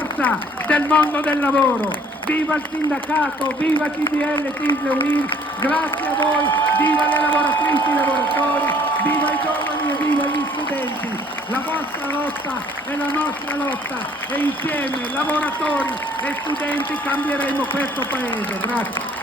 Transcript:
forza del mondo del lavoro. Viva il sindacato, viva CGIL, CISL e UIL, grazie a voi, viva le lavoratrici e i lavoratori, viva i giovani e viva gli studenti. La vostra lotta è la nostra lotta e insieme, lavoratori e studenti, cambieremo questo Paese. Grazie.